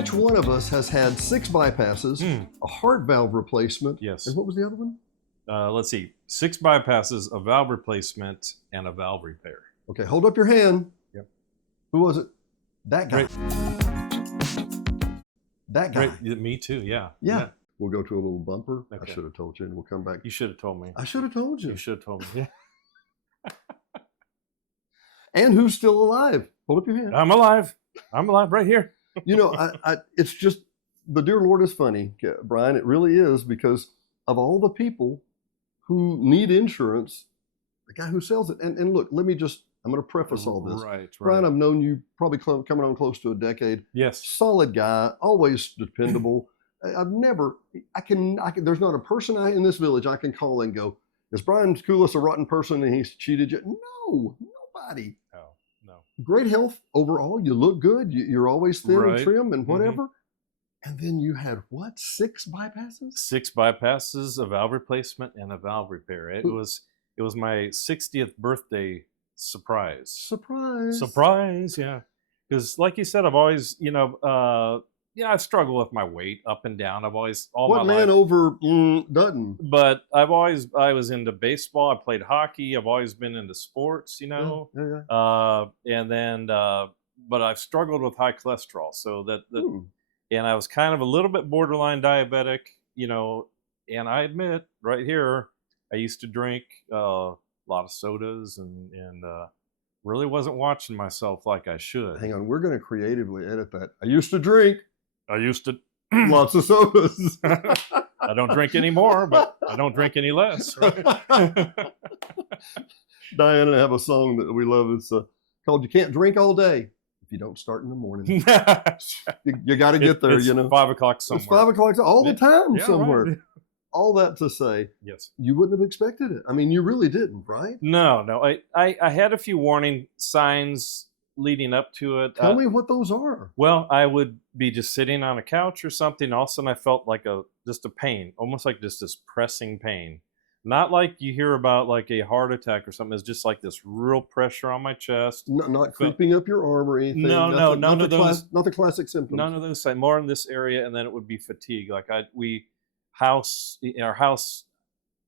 Which one of us has had 6 bypasses, a heart valve replacement, Yes. and what was the other one? Let's see. 6 bypasses, a valve replacement, and a valve repair. Okay, hold up your hand. Yep. Who was it? That guy. Right. That guy. Right. Me too, yeah. Yeah. We'll go to a little bumper. Okay. I should have told you, and we'll come back. You should have told me. I should have told you. You should have told me. Yeah. And who's still alive? Hold up your hand. I'm alive. I'm alive right here. You know, it's just, the dear Lord is funny, Brian. It really is, because of all the people who need insurance, the guy who sells it. And look, I'm going to preface all this. Right. Brian, I've known you probably coming on close to a decade. Yes. Solid guy, always dependable. There's not a person in this village I can call and go, is Brian Kulis a rotten person and he's cheated you? No, nobody. No. Great health overall. You look good. You're always thin and trim and whatever. And then you had what? 6 bypasses? 6 bypasses, a valve replacement, and a valve repair. It was my 60th birthday surprise. Surprise, yeah. Because like you said, I've always, I struggle with my weight up and down. I've always, what my man life. over doesn't? But I was into baseball. I played hockey. I've always been into sports, Yeah. But I've struggled with high cholesterol. So and I was kind of a little bit borderline diabetic, and I admit right here, I used to drink a lot of sodas and really wasn't watching myself like I should. Hang on, we're going to creatively edit that. I used to drink. Lots of sodas. I don't drink anymore, but I don't drink any less. Right? Diane and I have a song that we love. It's called "You Can't Drink All Day If You Don't Start in the Morning." you got to get there, it's 5 o'clock somewhere. It's 5 o'clock all the time somewhere. Right. All that to say, yes, you wouldn't have expected it. I mean, you really didn't, right? No. I had a few warning signs leading up to it. Tell me what those are. Well, I would be just sitting on a couch or something. All of a sudden, I felt like just a pain, almost like just this pressing pain. Not like you hear about like a heart attack or something. It's just like this real pressure on my chest. Not creeping up your arm or anything. No, none of those. Not the classic symptoms. None of those. More in this area, and then it would be fatigue. Like our house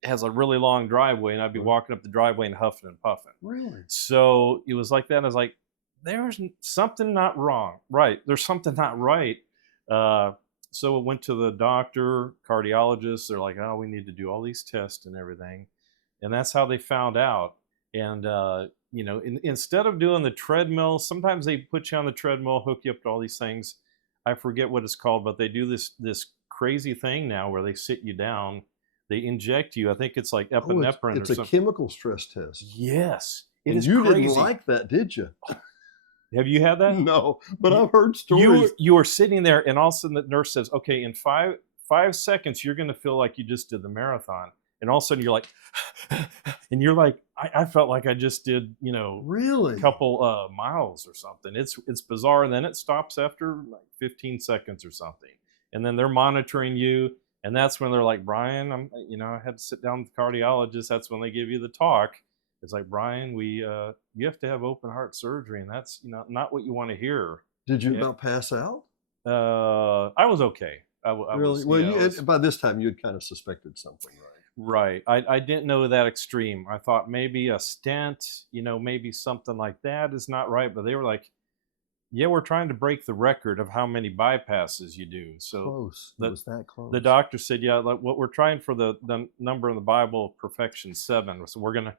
has a really long driveway, and I'd be walking up the driveway and huffing and puffing. Really? So it was like that. And I was like, there's something not wrong. Right. There's something not right. So I went to the doctor, cardiologist. They're like, oh, we need to do all these tests and everything. And that's how they found out. And, instead of doing the treadmill, sometimes they put you on the treadmill, hook you up to all these things. I forget what it's called, but they do this crazy thing now where they sit you down. They inject you. I think it's like epinephrine or something. It's a chemical stress test. Yes. And you didn't like that, did you? Have you had that? No, but I've heard stories. You were sitting there, and all of a sudden the nurse says, okay, in five seconds, you're going to feel like you just did the marathon. And all of a sudden you're like, and you're like, I felt like I just did, really a couple miles or something. It's bizarre. And then it stops after like 15 seconds or something. And then they're monitoring you. And that's when they're like, Brian, I had to sit down with the cardiologist. That's when they give you the talk. It's like, Brian, you have to have open heart surgery, and that's not what you want to hear. Did you about pass out? I was okay. Really? Well, by this time you'd kind of suspected something, right? Right. I didn't know that extreme. I thought maybe a stent, maybe something like that is not right. But they were like, yeah, we're trying to break the record of how many bypasses you do. So close. It was that close. The doctor said, yeah, like what we're trying for the number in the Bible of perfection, 7. So we're gonna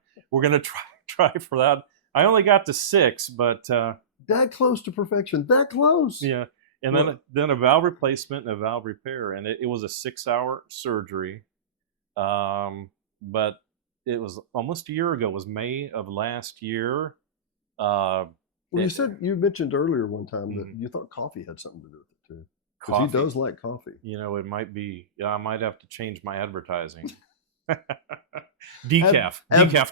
try for that. I only got to 6, but that close to perfection. That close. Yeah. And then a valve replacement and a valve repair, and it was a 6-hour surgery. But it was almost a year ago. It was May of last year. Well, you mentioned earlier one time that you thought coffee had something to do with it too. Because he does like coffee. It might be. Yeah, I might have to change my advertising. Decaf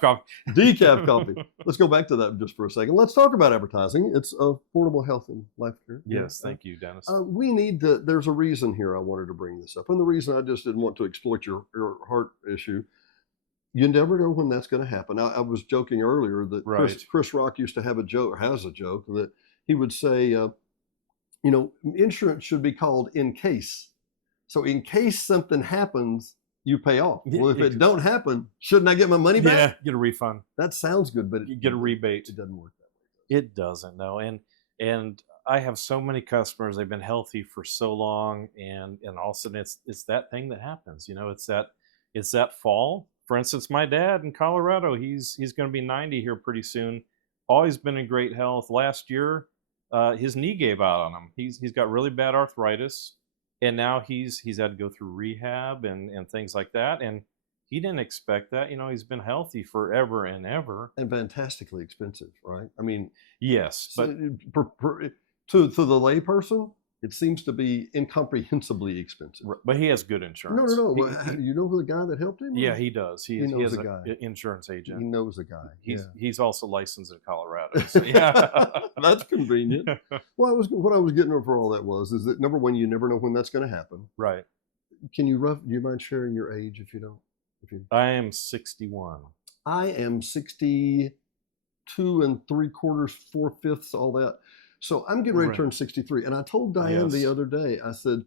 coffee. Decaf coffee. Let's go back to that just for a second. Let's talk about advertising. It's affordable health and life care. Yes, thank you, Dennis. We need to. There's a reason here I wanted to bring this up, and the reason I just didn't want to exploit your heart issue. You never know when that's going to happen. I was joking earlier that Chris Rock used to have a joke, or has a joke, that he would say, insurance should be called in case. So in case something happens, you pay off. Well, if it don't happen, shouldn't I get my money back? Yeah, get a refund. That sounds good, but You get a rebate. It doesn't work that way. It doesn't, no. And I have so many customers. They've been healthy for so long, and all of a sudden it's that thing that happens. It's that fall. For instance, my dad in Colorado, he's going to be 90 here pretty soon. Always been in great health. Last year, his knee gave out on him. He's got really bad arthritis, and now he's had to go through rehab and things like that. And he didn't expect that. He's been healthy forever and ever. And fantastically expensive, right? I mean, yes, but to the layperson, it seems to be incomprehensibly expensive. But he has good insurance. No. You know the guy that helped him? Yeah, he does. He has a guy. An insurance agent. He knows a guy. He's also licensed in Colorado. So yeah, that's convenient. Well, what I was getting for all that is that number one, you never know when that's going to happen. Right. Do you mind sharing your age if you don't? I am 61. I am 62 3/4, 4/5, all that. So I'm getting ready to turn 63. And I told Diane the other day, I said,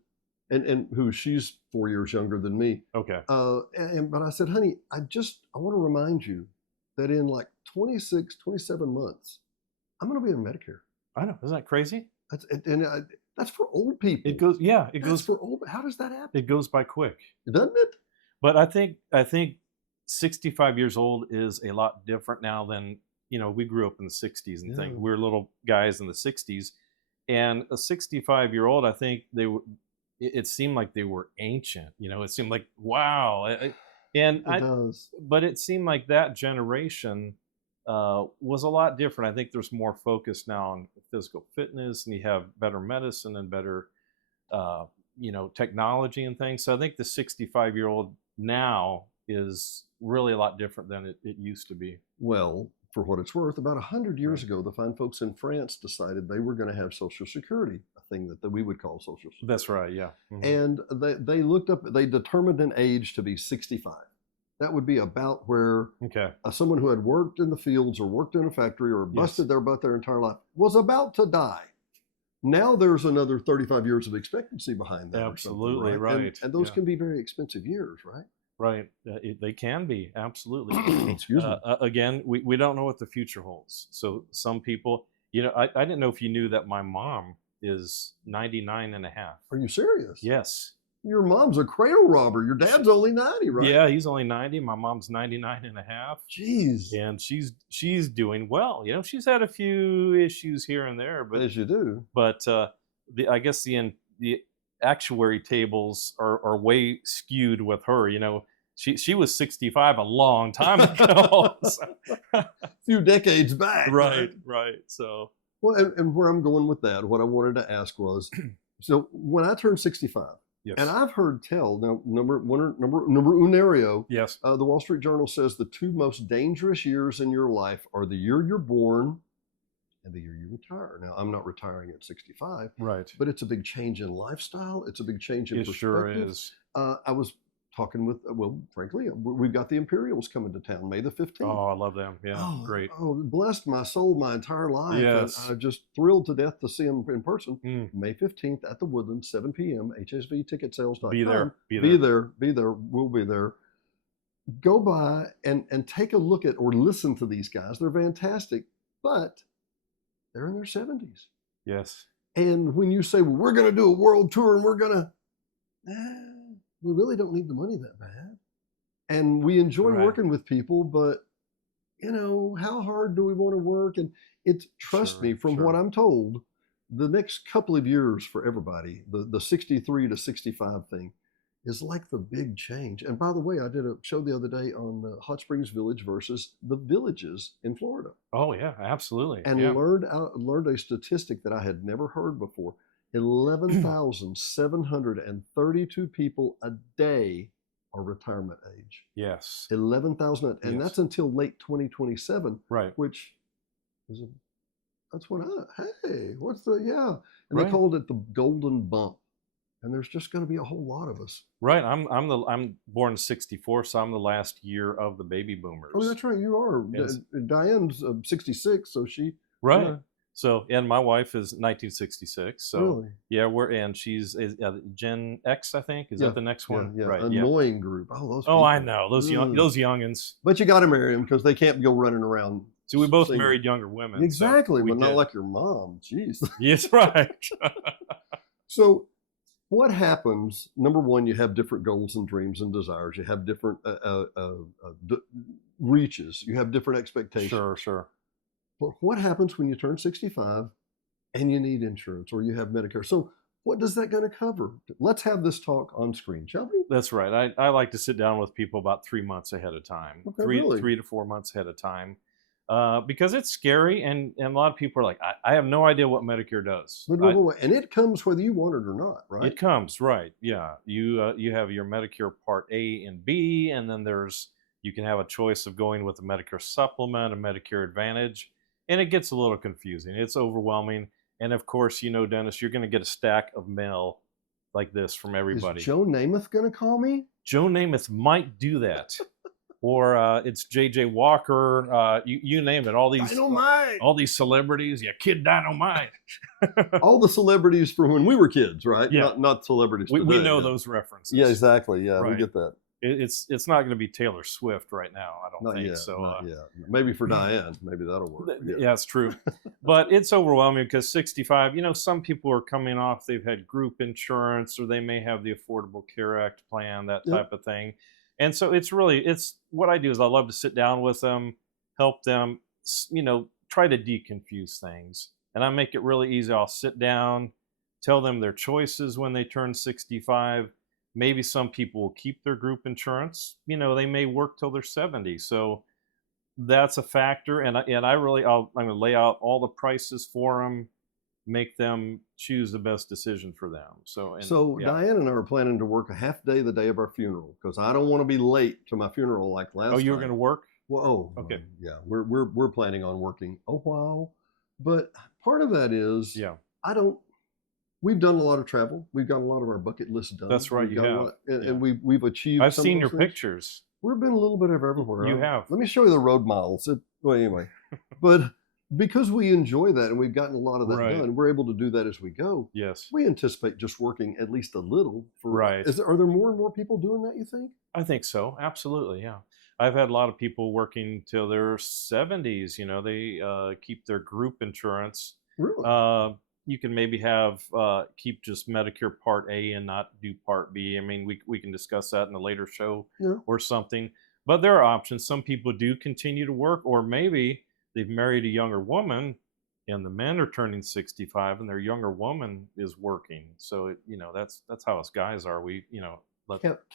and who she's 4 years younger than me. Okay. But I said, honey, I want to remind you that in like 26, 27 months, I'm going to be in Medicare. I know. Isn't that crazy? That's for old people. It goes for old. How does that happen? It goes by quick. Doesn't it? But I think 65 years old is a lot different now than, we grew up in the 60s and things. We were little guys in the 60s. And a 65-year-old, I think it seemed like they were ancient. It seemed like, wow. But it seemed like that generation was a lot different. I think there's more focus now on physical fitness, and you have better medicine and better, technology and things. So I think the 65-year-old now is really a lot different than it used to be. Well, for what it's worth, about 100 years ago, the fine folks in France decided they were going to have Social Security, a thing that we would call Social Security. That's right, yeah. And they determined an age to be 65. That would be about where someone who had worked in the fields or worked in a factory or busted their butt their entire life was about to die. Now there's another 35 years of expectancy behind that. Absolutely, right. And those can be very expensive years, right? Right. They can be, absolutely. Excuse me. Again, we don't know what the future holds. So some people, I didn't know if you knew that my mom is 99 and a half. Are you serious? Yes. Your mom's a cradle robber. Your dad's only 90, right? Yeah, he's only 90. My mom's 99 and a half. Jeez. And she's doing well. She's had a few issues here and there, but as you do. But I guess the actuary tables are way skewed with her. She was 65 a long time ago. A few decades back. Right. So well, and where I'm going with that, what I wanted to ask was, so when I turned 65, and I've heard tell now number unario. Yes. The Wall Street Journal says the two most dangerous years in your life are the year you're born and the year you retire. Now, I'm not retiring at 65, right? But it's a big change in lifestyle. It's a big change in perspective. Sure is. I was talking with, frankly, we've got the Imperials coming to town May the 15th. Oh, I love them. Yeah, great. Oh, blessed my soul my entire life. Yes. I'm just thrilled to death to see them in person. May 15th at the Woodlands, 7 p.m., hsvticketsales.com. Be there. Be there. We'll be there. Go by and take a look at or listen to these guys. They're fantastic, but they're in their 70s. Yes. And when you say, well, we're going to do a world tour and we're going to, we really don't need the money that bad. And we enjoy working with people, but how hard do we want to work? And trust me, from what I'm told, the next couple of years for everybody, the 63 to 65 thing is like the big change. And by the way, I did a show the other day on Hot Springs Village versus the villages in Florida. Oh yeah, absolutely. And learned a statistic that I had never heard before. 11,732 people a day are retirement age. Yes. 11,000, and that's until late 2027. Right. Which is that's what and they called it the golden bump. And there's just going to be a whole lot of us. Right. I'm born in 64, so I'm the last year of the baby boomers. Oh, that's right. You are. Yes. Diane's 66, so she. Right. So, and my wife is 1966. So, Really? yeah, and she's Gen X, I think. Is Yeah, that the next yeah, one? yeah. Right. Yeah. Annoying group. Oh, those Oh, I people. know Ugh. those youngins. But you got to marry them because they can't go running around So we both single. married younger women. So Exactly, we but not did. like your mom. Jeez. Yes, right. So, what happens? Number one, you have different goals and dreams and desires. You have different reaches. You have different expectations. Sure, sure. But what happens when you turn 65 and you need insurance or you have Medicare? So, what does that going to cover? Let's have this talk on screen, shall we? That's right. I like to sit down with people about 3 months ahead of time, Okay, really? 3 to 4 months ahead of time, because it's scary, and a lot of people are like, I have no idea what Medicare does. Wait. And it comes whether you want it or not, right? It comes, right? Yeah, you have your Medicare Part A and B, and then you can have a choice of going with a Medicare Supplement, a Medicare Advantage, and it gets a little confusing. It's overwhelming, and of course, Dennis, you're going to get a stack of mail like this from everybody. Is Joe Namath going to call me? Joe Namath might do that. Or it's JJ Walker, you name it. All these celebrities, yeah, Kid Dynamite. All the celebrities from when we were kids, right? Yeah. Not celebrities We today. know those references. Yeah, exactly. Yeah, we Right. get that. It's not going to be Taylor Swift right now, I don't Not think. yet. So Not yet. Maybe for Diane, maybe that'll work. yeah, it's true. But it's overwhelming because 65, some people are coming off, they've had group insurance, or they may have the Affordable Care Act plan, that Yep. type of thing. And so it's what I do is I love to sit down with them, help them, try to deconfuse things. And I make it really easy. I'll sit down, tell them their choices when they turn 65. Maybe some people will keep their group insurance. They may work till they're 70. So that's a factor. And I'm going to lay out all the prices for them, make them choose the best decision for them. So yeah. Diane and I are planning to work a half day the day of our funeral because I don't want to be late to my funeral like last time. Oh, you were going to work? Well, okay. Yeah, we're planning on working a while, but part of that is we've done a lot of travel. We've got a lot of our bucket list done. That's right, and we've achieved. I've some seen of your those things. pictures. We've been a little bit of everywhere. You have. Let me show you the road miles. Well, anyway, but because we enjoy that and we've gotten a lot of that done, we're able to do that as we go. Yes. We anticipate just working at least a little. Are there more and more people doing that, you think? I think so. Absolutely, yeah. I've had a lot of people working till their 70s. They keep their group insurance. Really? You can maybe keep just Medicare Part A and not do Part B. I mean, we can discuss that in a later show or something. But there are options. Some people do continue to work, or maybe they've married a younger woman and the men are turning 65 and their younger woman is working. So, that's how us guys are. We,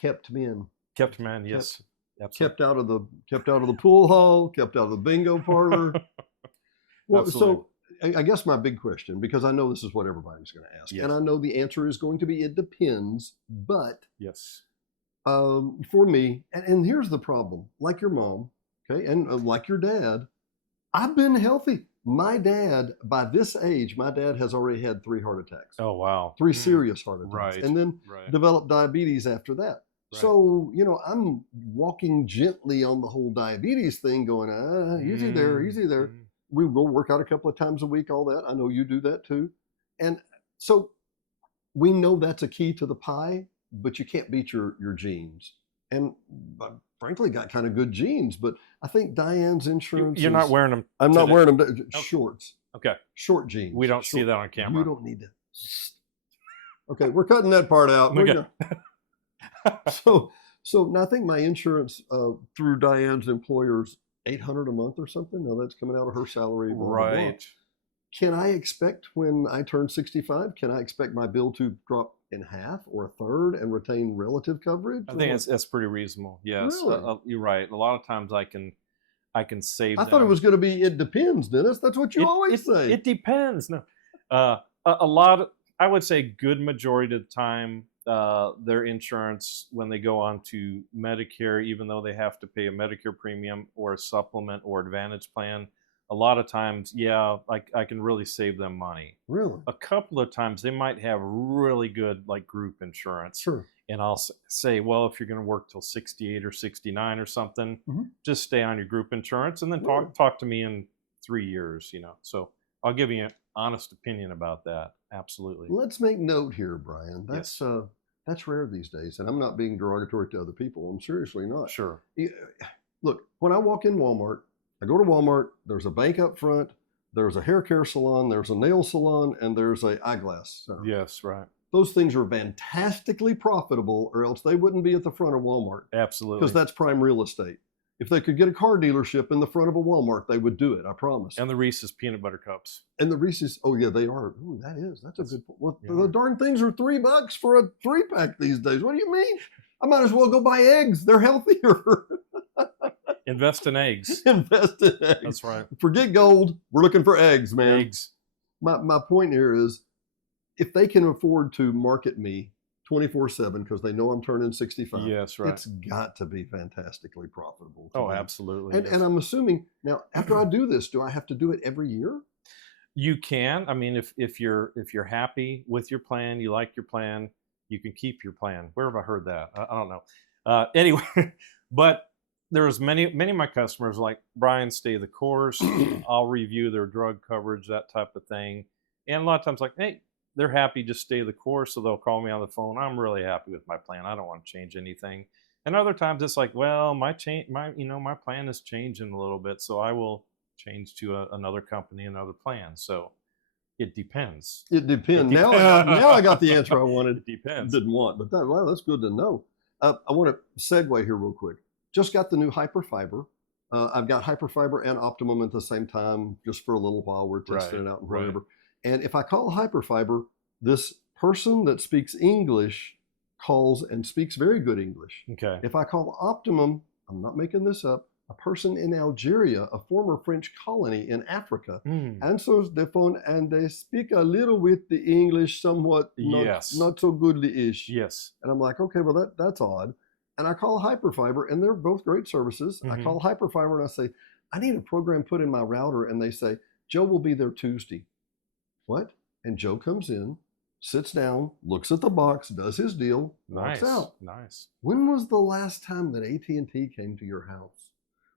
kept men. Kept men, yes. Absolutely. Kept out of the pool hall, kept out of the bingo parlor. Well, so I guess my big question, because I know this is what everybody's going to ask, and I know the answer is going to be it depends, but yes, for me, and here's the problem, like your mom, okay, and like your dad, I've been healthy. My dad, by this age, has already had 3 heart attacks. Oh, wow. 3 serious heart attacks. Right. And then developed diabetes after that. Right. So, I'm walking gently on the whole diabetes thing going, easy there, easy there. We will work out a couple of times a week, all that. I know you do that too. And so we know that's a key to the pie, but you can't beat your genes. And frankly, got kind of good genes, but I think Diane's insurance. You're not wearing them. I'm not wearing them. Shorts. Okay. Short jeans. We don't see that on camera. You don't need to. Okay, we're cutting that part out. Okay. So now I think my insurance through Diane's employer's $800 a month or something. Now that's coming out of her salary. Blah, right. Blah, blah. Can I expect when I turn 65? Can I expect my bill to drop in half or a third and retain relative coverage? I think that's pretty reasonable. Yes, really? You're right. A lot of times I can save. I thought it was going to be it depends, Dennis. That's what you always say. It depends. No, a lot. I would say good majority of the time, their insurance when they go on to Medicare, even though they have to pay a Medicare premium or a supplement or Advantage plan. A lot of times, I can really save them money. Really? A couple of times they might have really good group insurance. Sure. And I'll say, well, if you're going to work till 68 or 69 or something, just stay on your group insurance and then talk to me in 3 years, So I'll give you an honest opinion about that. Absolutely. Let's make note here, Brian. Yes. That's rare these days, and I'm not being derogatory to other people. I'm seriously not. Sure. Look, when I walk in Walmart, I go to Walmart. There's a bank up front. There's a hair care salon. There's a nail salon, and there's a eyeglass center. Yes. Right. Those things are fantastically profitable, or else they wouldn't be at the front of Walmart. Absolutely. Because that's prime real estate. If they could get a car dealership in the front of a Walmart, they would do it. I promise. And the Reese's peanut butter cups. And the Reese's, oh yeah, they are. Ooh, that's a good point. Well, Yeah. the darn things are $3 for a 3-pack these days. What do you mean? I might as well go buy eggs. They're healthier. Invest in eggs. Invest in eggs. That's right. Forget gold. We're looking for eggs, man. Eggs. My point here is, if they can afford to market me 24/7 because they know I'm turning 65, Yes. Right. it's got to be fantastically profitable. to Oh, me. absolutely. And, yes. and I'm assuming now, after I do this, do I have to do it every year? You can. I mean, if you're happy with your plan, you like your plan, you can keep your plan. Where have I heard that? I don't know. Anyway, but there's many of my customers like, Brian, stay the course. I'll review their drug coverage, that type of thing. And a lot of times, like, hey, they're happy, just stay the course. So they'll call me on the phone. I'm really happy with my plan. I don't want to change anything. And other times it's like, well, my plan is changing a little bit, so I will change to another company, another plan. So it depends. It depends. It Now, depends. I got the answer I wanted. It depends. Didn't want, but that's good to know. I want to segue here real quick. Just got the new Hyperfiber. I've got Hyperfiber and Optimum at the same time, just for a little while. We're testing it out and right. whatever. And if I call Hyperfiber, this person that speaks English calls and speaks very good English. Okay. If I call Optimum, I'm not making this up, a person in Algeria, a former French colony in Africa, answers the phone and they speak a little with the English, somewhat not so goodly-ish. Yes. And I'm like, okay, well, that's odd. And I call Hyperfiber, and they're both great services. I call Hyperfiber and I say, I need a program put in my router. And they say, Joe will be there Tuesday. What? And Joe comes in, sits down, looks at the box, does his deal, walks out. Nice. When was the last time that AT&T came to your house?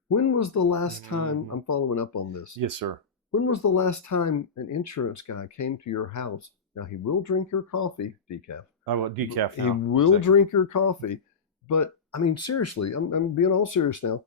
When was the last time, I'm following up on this. Yes, sir. When was the last time an insurance guy came to your house? Now, he will drink your coffee, decaf. I want decaf now. He will drink your coffee. But, I mean, seriously, I'm being all serious now.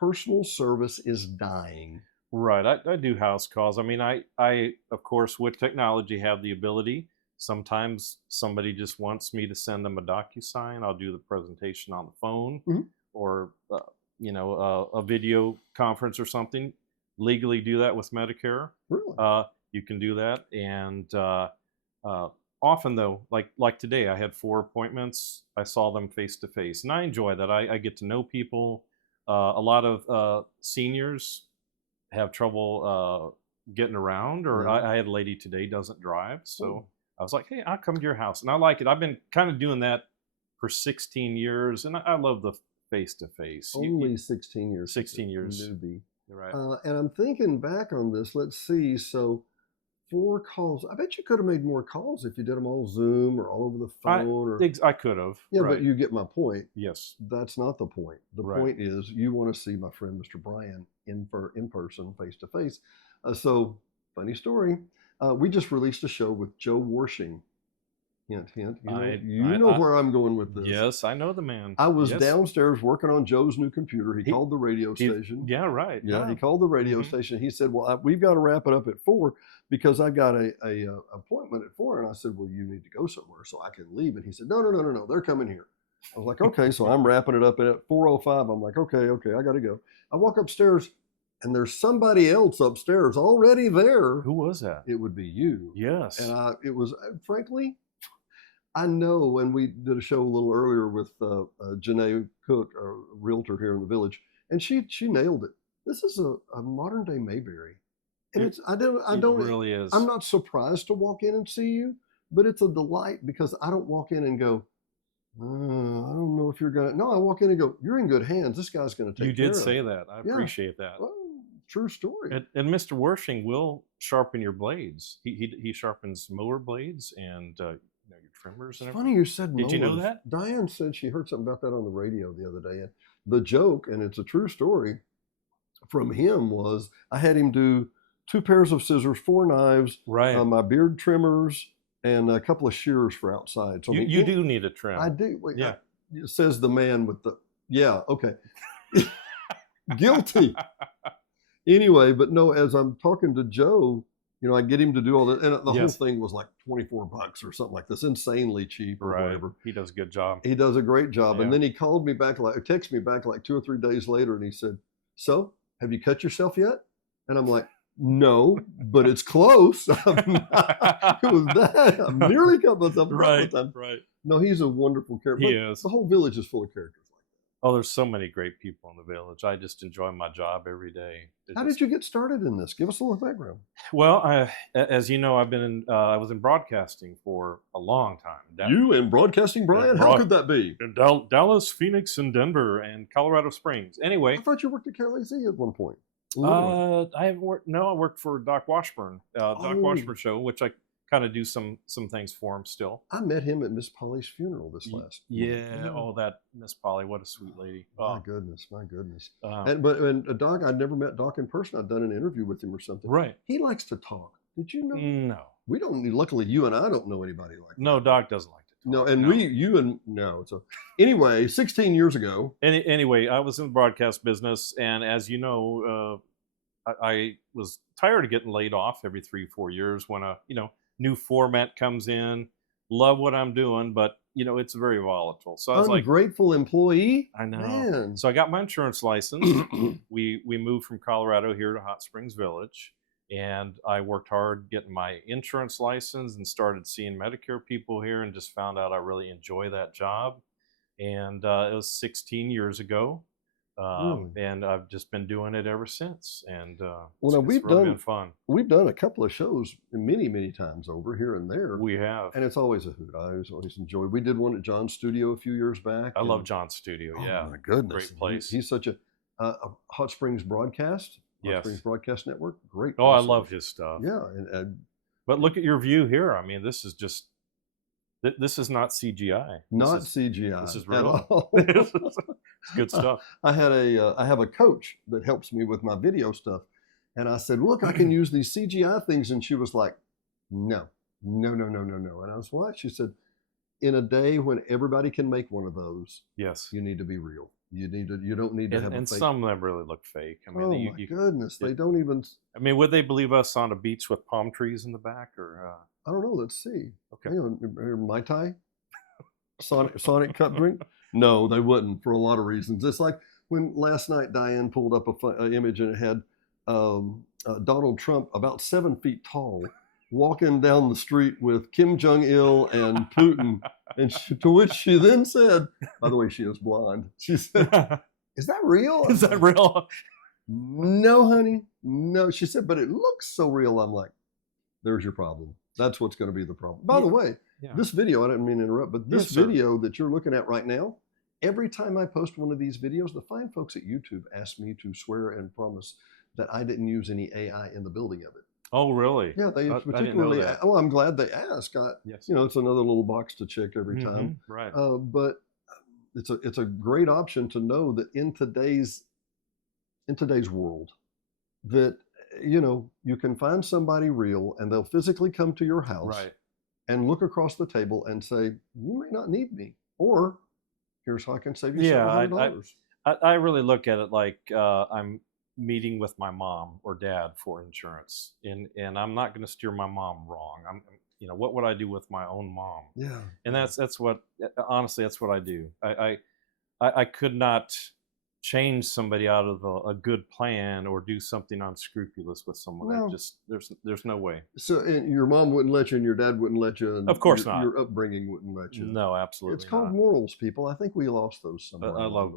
Personal service is dying. Right. I do house calls. I mean, I of course, with technology, have the ability. Sometimes somebody just wants me to send them a DocuSign. I'll do the presentation on the phone or, a video conference or something. Legally do that with Medicare. Really? You can do that. And often, though, like today, I had 4 appointments. I saw them face to face. And I enjoy that. I get to know people. A lot of seniors have trouble getting around, or I had a lady today doesn't drive, so I was like, hey, I'll come to your house. And I like it. I've been kind of doing that for 16 years, and I love the face-to-face. Only 16 years. 16 years. Newbie. You're right. And I'm thinking back on this. Let's see. So 4 calls. I bet you could have made more calls if you did them all Zoom or all over the phone. I could have. Yeah, right. but you get my point. Yes. That's not the point. The point is you want to see my friend Mr. Brian in person, face to face. So, funny story. We just released a show with Joe Warshing. Hint, hint. You know where I'm going with this. Yes, I know the man. I was downstairs working on Joe's new computer. He called the radio station. Yeah, right. Yeah, he called the radio station. He said, well, we've got to wrap it up at 4 because I've got a appointment at 4. And I said, well, you need to go somewhere so I can leave. And he said, no, they're coming here. I was like, okay. So I'm wrapping it up at 4:05. I'm like, okay, I got to go. I walk upstairs and there's somebody else upstairs already there. Who was that? It would be you. Yes. And it was, frankly, I know when we did a show a little earlier with Janae Cook, a realtor here in the village, and she nailed it. This is a modern day Mayberry. And it really is. I'm not surprised to walk in and see you, but it's a delight because I don't walk in and go, I don't know if you're going to. No, I walk in and go, you're in good hands. This guy's going to take care of it. You did say that. I appreciate that. Well, true story. And Mr. Wershing will sharpen your blades. He sharpens mower blades and your trimmers and everything. Funny you said mowers. Did you know that? Diane said she heard something about that on the radio the other day. And the joke, and it's a true story, from him was I had him do 2 pairs of scissors, 4 knives, Right. my beard trimmers, and a couple of shears for outside. So I mean, You do need a trim. I do. Wait, Yeah. says the man with the, yeah, okay. Guilty. Anyway, but no, as I'm talking to Joe, I get him to do all that. And the whole thing was like $24 or something like this, insanely cheap or whatever. He does a good job. He does a great job. Yeah. And then he called me back, texted me back like 2 or 3 days later. And he said, so have you cut yourself yet? And I'm like, no, but it's close. It was that. I've nearly cut myself a couple of times. Right. No, he's a wonderful character. He is. The whole village is full of characters like that. Oh, there's so many great people in the village. I just enjoy my job every day. How did you get started in this? Give us a little background. Well, as you know, I was in broadcasting for a long time. You in broadcasting, Brian? How could that be? In Dallas, Phoenix, and Denver, and Colorado Springs. Anyway, I thought you worked at KLAZ at one point. I haven't worked. No, I worked for Doc Washburn, Doc Washburn show, which I kind of do some things for him still. I met him at Miss Polly's funeral this last. Yeah. Oh, that Miss Polly, what a sweet lady. My goodness. And Doc, I'd never met Doc in person. I'd done an interview with him or something. Right. He likes to talk. Did you know? No. We don't. Luckily, you and I don't know anybody like that. No, Doc doesn't like to talk. No, and no. So anyway, 16 years ago. Anyway, I was in the broadcast business, and as you know, I was tired of getting laid off every 3-4 years when a new format comes in. Love what I'm doing, but it's very volatile. So I was ungrateful employee. I know. Man. So I got my insurance license. we moved from Colorado here to Hot Springs Village, and I worked hard getting my insurance license and started seeing Medicare people here, and just found out I really enjoy that job. And it was 16 years ago. And I've just been doing it ever since. And it's really been fun. We've done a couple of shows many times over here and there. We have. And it's always a hoot. I always enjoy. We did one at John's studio a few years back. I love John's studio. Yeah. Oh my goodness. Great place. He's such a Hot Springs broadcast. Yes. Hot Springs Broadcast Network. Great. Oh, I love his stuff. Yeah. But look at your view here. I mean, this is just, this is not CGI. Not CGI. This is real. At all. It's good stuff. I have a coach that helps me with my video stuff. And I said, look, I can use these CGI things. And she was like, no. And I was, what? She said, in a day when everybody can make one of those, yes, you need to be real. You don't need to have a and fake. some of them really look fake. I mean, my goodness. They don't even. I mean, would they believe us on a beach with palm trees in the back, or? I don't know. Let's see. Okay. Mai Tai? Sonic cup drink? No, they wouldn't for a lot of reasons. It's like when last night Diane pulled up an image and it had Donald Trump about 7 feet tall walking down the street with Kim Jong-il and Putin. And to which she then said, by the way, she is blonde. She said, is that real? Is that real? No, honey. No. She said, but it looks so real. I'm like, there's your problem. That's what's going to be the problem. By the way, this video, I didn't mean to interrupt, but this video that you're looking at right now, every time I post one of these videos, the fine folks at YouTube ask me to swear and promise that I didn't use any AI in the building of it. Oh, really? Yeah, they particularly. Oh, I'm glad they ask. Yes. It's another little box to check every time. Right. But it's a great option to know that in today's world, that you can find somebody real and they'll physically come to your house and look across the table and say, you may not need me, or here's how I can save you $700. I really look at it like I'm meeting with my mom or dad for insurance, and I'm not going to steer my mom wrong. What would I do with my own mom? Yeah. And that's what, honestly, that's what I do. I could not change somebody out of a good plan or do something unscrupulous with someone. No. There's no way. So and your mom wouldn't let you and your dad wouldn't let you. And of course not. Your upbringing wouldn't let you. No, absolutely It's called not. morals, people. I think we lost those somewhere. I love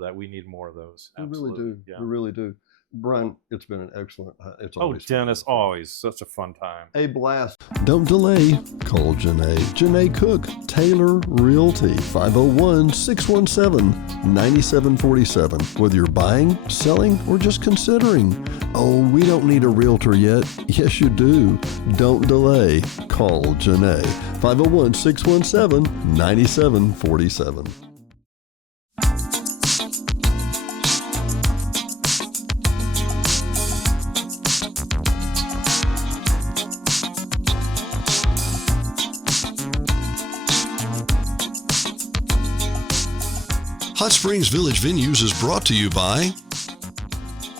that. We need more of those. We Absolutely. really do. Yeah. We really do. Brian, it's been an excellent. It's Oh, always Dennis, fun. always such a fun time. A blast. Don't delay. Call Janae. Janae Cook, Taylor Realty, 501-617-9747. Whether you're buying, selling, or just considering. Oh, we don't need a realtor yet. Yes, you do. Don't delay. Call Janae. 501-617-9747. Hot Springs Village Venues is brought to you by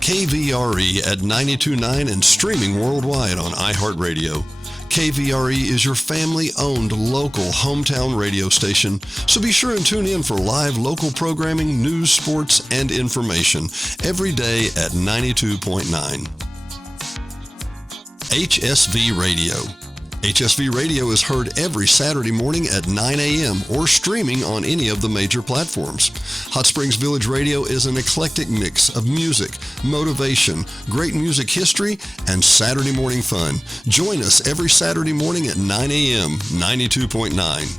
KVRE at 92.9 and streaming worldwide on iHeartRadio. KVRE is your family-owned local hometown radio station, so be sure and tune in for live local programming, news, sports, and information every day at 92.9. HSV Radio. HSV Radio is heard every Saturday morning at 9 a.m. or streaming on any of the major platforms. Hot Springs Village Radio is an eclectic mix of music, motivation, great music history, and Saturday morning fun. Join us every Saturday morning at 9 a.m., 92.9.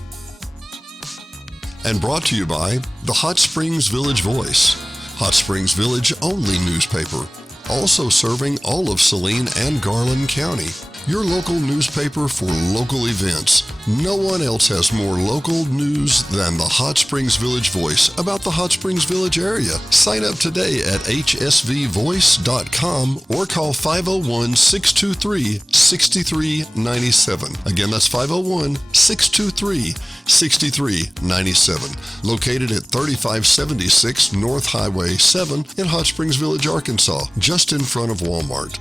And brought to you by the Hot Springs Village Voice, Hot Springs Village only newspaper, also serving all of Saline and Garland County. Your local newspaper for local events. No one else has more local news than the Hot Springs Village Voice about the Hot Springs Village area. Sign up today at hsvvoice.com or call 501-623-6397. Again, that's 501-623-6397. Located at 3576 North Highway 7 in Hot Springs Village, Arkansas, just in front of Walmart.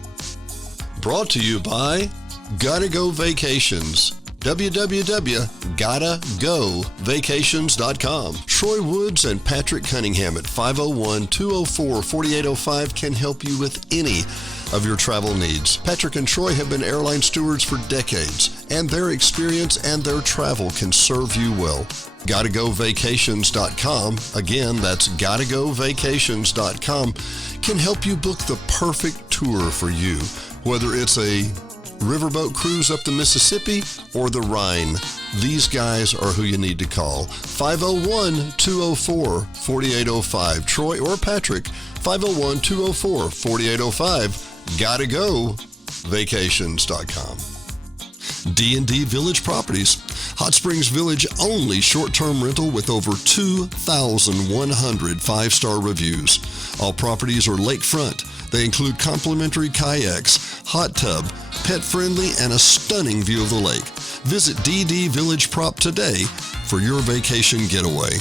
Brought to you by Gotta Go Vacations. www.gottagovacations.com. Troy Woods and Patrick Cunningham at 501-204-4805 can help you with any of your travel needs. Patrick and Troy have been airline stewards for decades, and their experience and their travel can serve you well. GottaGoVacations.com, again, that's GottaGoVacations.com, can help you book the perfect tour for you. Whether it's a riverboat cruise up the Mississippi or the Rhine, these guys are who you need to call. 501-204-4805. Troy or Patrick, 501-204-4805. GottaGoVacations.com. D&D Village Properties. Hot Springs Village only short-term rental with over 2,100 five-star reviews. All properties are lakefront. They include complimentary kayaks, hot tub, pet-friendly, and a stunning view of the lake. Visit DD Village Prop today for your vacation getaway.